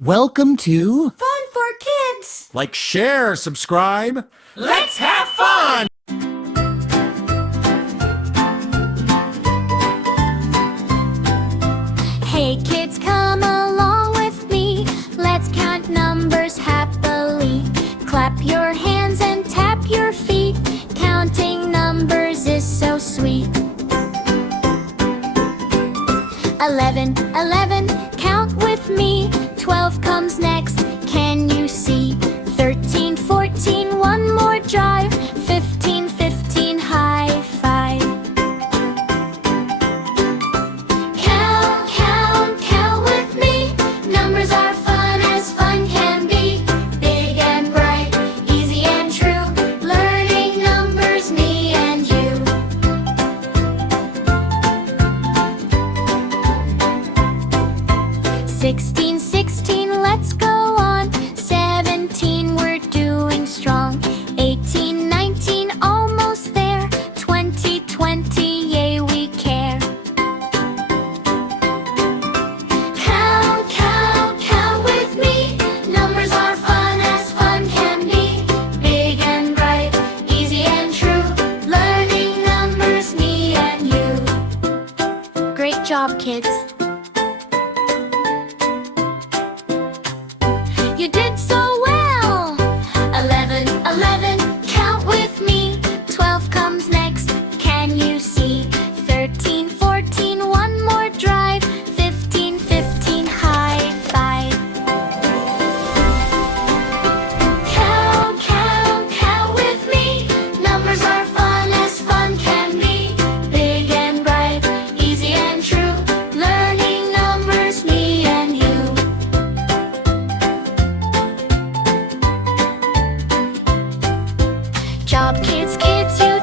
Welcome to Fun for Kids. Like, share, subscribe. Let's have fun! Hey kids, come along with me. Let's count numbers happily. Clap your hands and tap your feet. Counting numbers is so sweet. 11, 11, count with me. 12 comes next, can you see? 13, 14, one more drive. 15, 15, high five. Count, count, count with me. Numbers are fun as fun can be. Big and bright, easy and true. Learning numbers, me and you. 16, 16, let's go on. 17, we're doing strong. 18, 19, almost there. 20, 20, yay, we care. Count, count, count with me. Numbers are fun as fun can be. Big and bright, easy and true. Learning numbers, me and you. Great job, kids. You did so well! 11, 11, count with me. 12 comes next, can you see? 13, 14, one more drive. 15, 15, high five. Count, count, count with me. Numbers are fun as fun can be. Big and bright, easy and true. Learning numbers, me and you. Job kids, kids, you